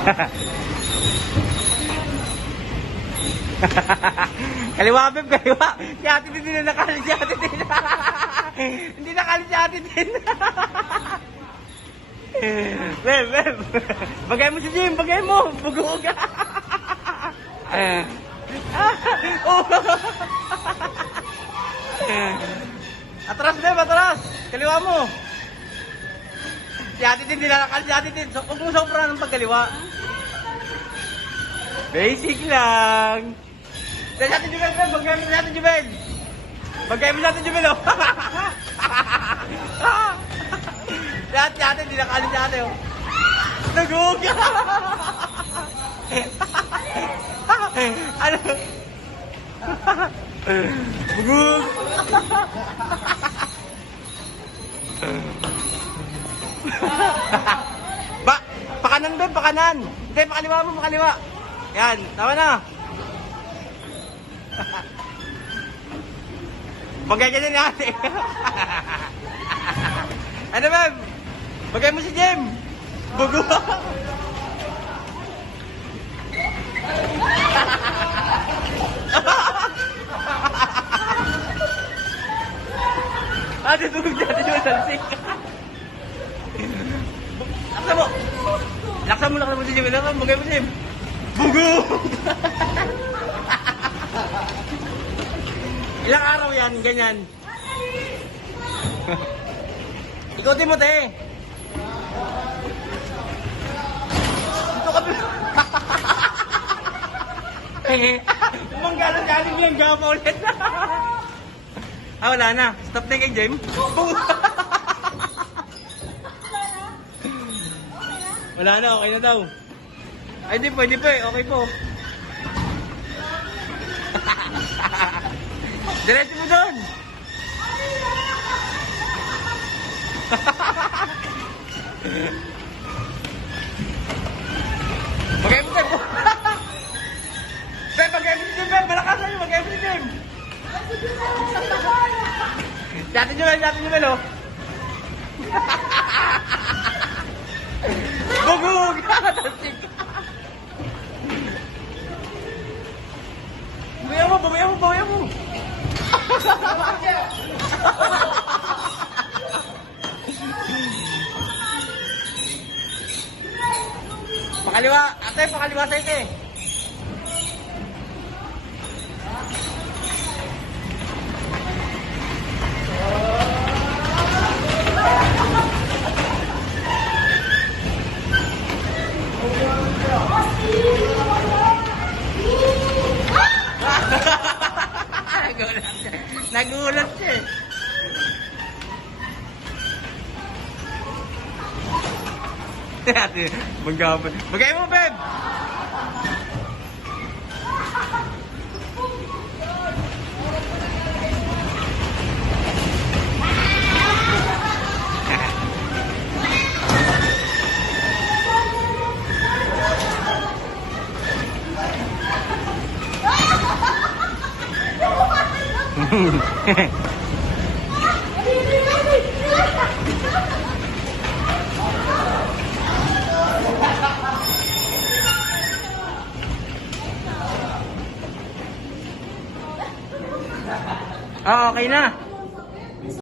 kaliwa, Beb, kaliwa. Si ate din na nakali si ate din. Hindi nakali si ate din. Beb, Beb. Bagay mo si Jim, bagay mo. Bugog. Oh. atras, Beb, atras. Kaliwa mo. Si ate din, nilalakal si ate din. So, huwag mo sobra ng pagkaliwa. Basic lang. Dahil natin Jubel, Beb. Bagay mo natin Jubel. Bagay mo natin Jubel, oh. Lahat si ate, hindi nakali si ate, oh. Nagug! ano? Bugug! ba, pakanan, Beb, pakanan. Hindi, pakaliwa mo, pakaliwa. Yan, tama na. Din ate. ano, Beb? Bagay mo si Jem. Bugo. Ate, tugog dyan. Ate, yung talsik. Laksa mo. Laksa mo, laksa mo si Jem. Laksa mo, bagay mo si Jem. Bugo! Ilang araw yan, ganyan. Ikaw din mo, te. Ito ka Umanggalan galing lang gama ulit. ah, wala na. Stop na kay Jem. Boom! wala na, okay na daw. Ay, di po, di po eh. Okay po. Diretso mo doon. Bagay mo, Tim. Beb, bagay mo si Tim, Beb. Malakasan si Tim. Dati nyo, dati nyo, Bel, oh. Bugog! Tasik. Bumaya mo, bumaya mo, bumaya mo. Pakaliwa, ate, pakaliwa sa ite. Nagulat Ate, magkapit. Bagay mo, Beb! Ah, okay na.